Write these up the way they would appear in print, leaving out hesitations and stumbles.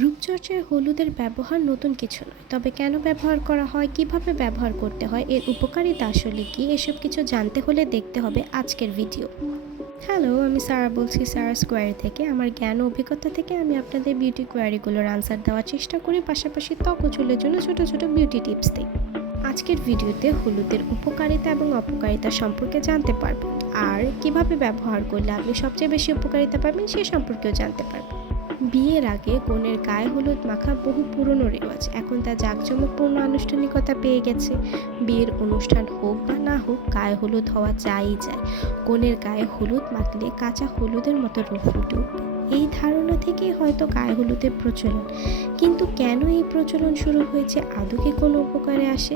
রূপচর্চায় হলুদের ব্যবহার নতুন কিছু নয়, তবে কেন ব্যবহার করা হয়, কিভাবে ব্যবহার করতে হয়, এর উপকারিতা আসলে কি, এসব কিছু জানতে হলে দেখতে হবে আজকের ভিডিও। হ্যালো, আমি সারা বলছি সারা স্কোয়ারি থেকে। আমার জ্ঞান ও অভিজ্ঞতা থেকে আমি আপনাদের বিউটি কোয়ারিগুলোর আনসার দেওয়ার চেষ্টা করি, পাশাপাশি ত্বক ও চুলের জন্য ছোট ছোট বিউটি টিপস দিই। আজকের ভিডিওতে হলুদের উপকারিতা এবং অপকারিতা সম্পর্কে জানতে পারবেন, আর কিভাবে ব্যবহার করলে আপনি সবচেয়ে বেশি উপকারিতা পাবেন সে সম্পর্কেও জানতে পারবেন। বিয়ের আগে কনের গায়ে হলুদ মাখা বহু পুরনো রেওয়াজ এখন তা জাঁকজমকপূর্ণ আনুষ্ঠানিকতা পেয়ে গেছে। বিয়ের অনুষ্ঠান হোক বা না হোক, গায়ে হলুদ হওয়া চাই যায়। কনের গায়ে হলুদ মাখলে কাঁচা হলুদের মতো রূপ ফুটে উঠবে, এই ধারণা থেকেই হয়তো গায়ে হলুদের প্রচলন। কিন্তু কেন এই প্রচলন শুরু হয়েছে, আদৌ কি কোনো উপকারে আসে,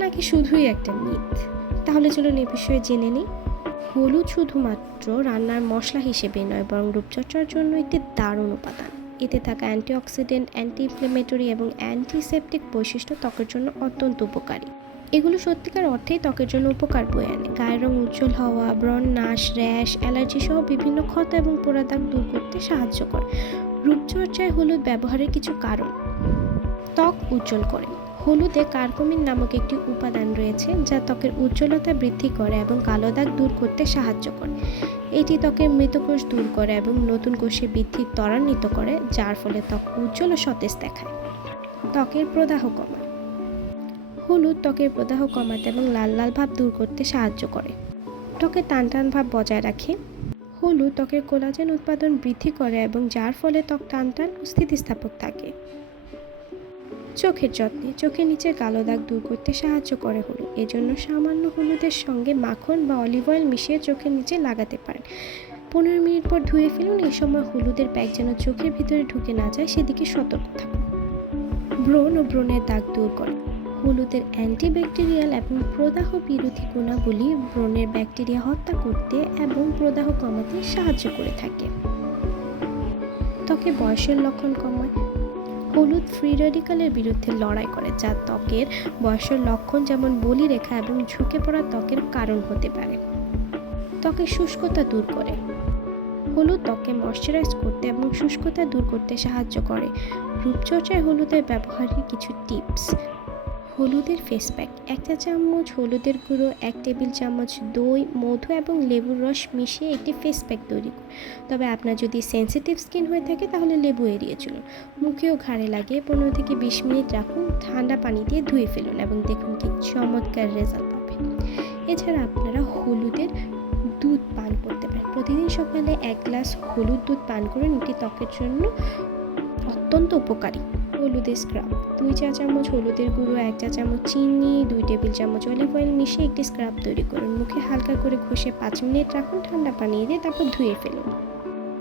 নাকি শুধুই একটা মিথ? তাহলে চলুন এ বিষয়ে জেনে নিই। হলুদ শুধুমাত্র রান্নার মশলা হিসেবে নয়, বরং রূপচর্চার জন্য একটি দারুণ উপাদান। এতে থাকা অ্যান্টিঅক্সিডেন্ট, অ্যান্টি ইনফ্লেমেটরি এবং অ্যান্টিসেপটিক বৈশিষ্ট্য ত্বকের জন্য অত্যন্ত উপকারী। এগুলো সত্যিকার অর্থেই ত্বকের জন্য উপকার বয়ে আনে। গায়ের রং উজ্জ্বল হওয়া, ব্রণ নাশ, র্যাশ, অ্যালার্জি সহ বিভিন্ন ক্ষত এবং পোড়া দাগ দূর করতে সাহায্য করে। রূপচর্চায় হলুদ ব্যবহারের কিছু কারণ: ত্বক উজ্জ্বল করে। হলুদে কার্কুমিন নামক একটি উপাদান রয়েছে যা ত্বকের উজ্জ্বলতা বৃদ্ধি করে এবং কালো দাগ দূর করতে সাহায্য করে। এটি ত্বকের মৃত কোষ দূর করে এবং নতুন কোষের বৃদ্ধি ত্বরান্বিত করে, যার ফলে ত্বক উজ্জ্বল ও সতেজ দেখায়। ত্বকের প্রদাহ কমায়। হলুদ ত্বকের প্রদাহ কমাতে এবং লাল লাল ভাব দূর করতে সাহায্য করে। ত্বকের টান টান ভাব বজায় রাখে। হলুদ ত্বকের কোলাজেন উৎপাদন বৃদ্ধি করে এবং যার ফলে ত্বক টান টান ও স্থিতিস্থাপক থাকে। চোখের যত্নে চোখের নিচে কালো দাগ দূর করতে সাহায্য করে হলুদ। এজন্য সামান্য হলুদের সঙ্গে মাখন বা অলিভ অয়েল মিশিয়ে চোখের নিচে লাগাতে পারেন। 15 মিনিট পর ধুয়ে ফেলুন। এই সময় হলুদের প্যাক যেন চোখের ভিতরে ঢুকে না যায়, সেদিকে সতর্ক থাকুন। ব্রণ ও ব্রণের দাগ দূর করে। হলুদের অ্যান্টিব্যাকটেরিয়াল এবং প্রদাহ বিরোধী গুণাবলী ব্রণের ব্যাকটেরিয়া হত্যা করতে এবং প্রদাহ কমাতে সাহায্য করে থাকে। ত্বকে বয়সের লক্ষণ কমায়। হলুদ ফ্রি রেডিক্যালের বিরুদ্ধে লড়াই করে, যা ত্বকের বয়সের লক্ষণ যেমন বলিরেখা এবং ঝুঁকে পড়া ত্বকের কারণ হতে পারে। ত্বকের শুষ্কতা দূর করে। হলুদ ত্বককে ময়শ্চারাইজ করতে এবং শুষ্কতা দূর করতে সাহায্য করে। রূপচর্চায় হলুদের ব্যবহারের কিছু টিপস: হলুদের ফেস প্যাক। 1 চা চামচ হলুদের গুঁড়ো, 1 টেবিল চামচ দই, মধু এবং লেবুর রস মিশিয়ে একটি ফেস প্যাক তৈরি করুন। তবে আপনার যদি সেন্সিটিভ স্কিন হয়ে থাকে তাহলে লেবু এড়িয়ে চলুন। মুখে ও ঘাড়ে লাগিয়ে 15 থেকে 20 মিনিট রাখুন। ঠান্ডা পানি দিয়ে ধুয়ে ফেলুন এবং দেখুন কি চমৎকার রেজাল্ট পাবেন। এছাড়া আপনারা হলুদের দুধ পান করতে পারেন। প্রতিদিন সকালে 1 গ্লাস হলুদ দুধ পান করুন, এটি ত্বকের জন্য অত্যন্ত উপকারী। হলুদের স্ক্রাব। 2 চা চামচ হলুদের গুঁড়ো, 1 চা চামচ চিনি, 2 টেবিল চামচ অলিভ অয়েল মিশিয়ে একটি স্ক্রাব তৈরি করুন। মুখে হালকা করে ঘষে 5 মিনিট রাখুন, ঠান্ডা পানি দিয়ে তারপর ধুয়ে ফেলুন।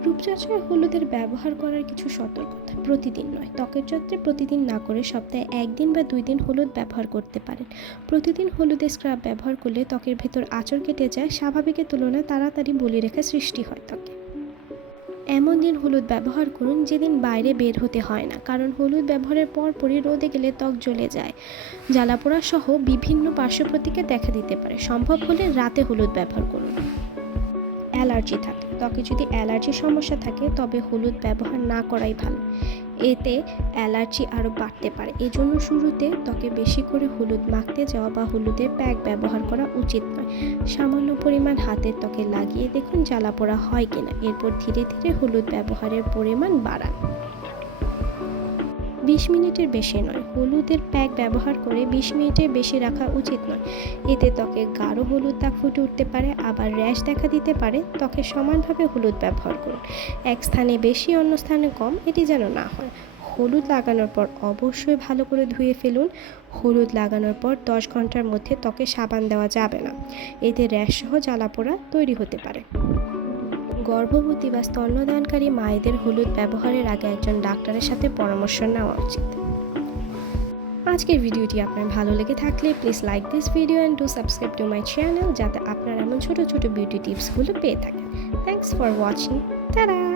রূপচর্চায় হলুদের ব্যবহার করার কিছু সতর্কতা: প্রতিদিন নয়। ত্বকের যত্নে প্রতিদিন না করে সপ্তাহে 1 দিন বা 2 দিন হলুদ ব্যবহার করতে পারেন। প্রতিদিন হলুদের স্ক্রাব ব্যবহার করলে ত্বকের ভেতর আঁচড় কেটে যায়, স্বাভাবিকের তুলনায় তাড়াতাড়ি বলিরেখা সৃষ্টি হয় ত্বকে। এমন দিন হলুদ ব্যবহার করুন যেদিন বাইরে বের হতে হয় না, কারণ হলুদ ব্যবহারের পরপরই রোদে গেলে ত্বক জ্বলে যায়, জ্বালাপোড়া সহ বিভিন্ন পার্শ্বপ্রতিক্রিয়া দেখা দিতে পারে। সম্ভব হলে রাতে হলুদ ব্যবহার করুন। অ্যালার্জি থাকলে, ত্বকে যদি অ্যালার্জির সমস্যা থাকে তবে হলুদ ব্যবহার না করাই ভালো, এতে অ্যালার্জি আরও বাড়তে পারে। এজন্য শুরুতে ত্বকে বেশি করে হলুদ মাখতে যাওয়া বা হলুদের প্যাক ব্যবহার করা উচিত নয়। সামান্য পরিমাণ হাতের ত্বকে লাগিয়ে দেখুন জ্বালাপোড়া হয় কিনা, এরপর ধীরে ধীরে হলুদ ব্যবহারের পরিমাণ বাড়ান। 20 মিনিটের বেশি নয়। হলুদের প্যাক ব্যবহার করে 20 মিনিটের বেশি রাখা উচিত নয়, এতে ত্বকে গাঢ় হলুদ দাগ ফুটে উঠতে পারে, আবার র্যাশ দেখা দিতে পারে। ত্বকে সমানভাবে হলুদ ব্যবহার করুন, এক স্থানে বেশি অন্য স্থানে কম, এটি যেন না হয়। হলুদ লাগানোর পর অবশ্যই ভালো করে ধুয়ে ফেলুন। হলুদ লাগানোর পর 10 ঘন্টার মধ্যে ত্বকে সাবান দেওয়া যাবে না, এতে র্যাশ সহ জ্বালাপোড়া তৈরি হতে পারে। গর্ভবতী বা স্তন্যদানকারী মায়েদের হলুদ ব্যবহারের আগে একজন ডাক্তারের সাথে পরামর্শ নেওয়া উচিত। আজকের ভিডিওটি আপনার ভালো লেগে থাকলে please like this video and do subscribe to my channel, যাতে আপনারা এমন ছোট ছোট বিউটি টিপসগুলো পেয়ে থাকেন। Thanks for watching. টাটা।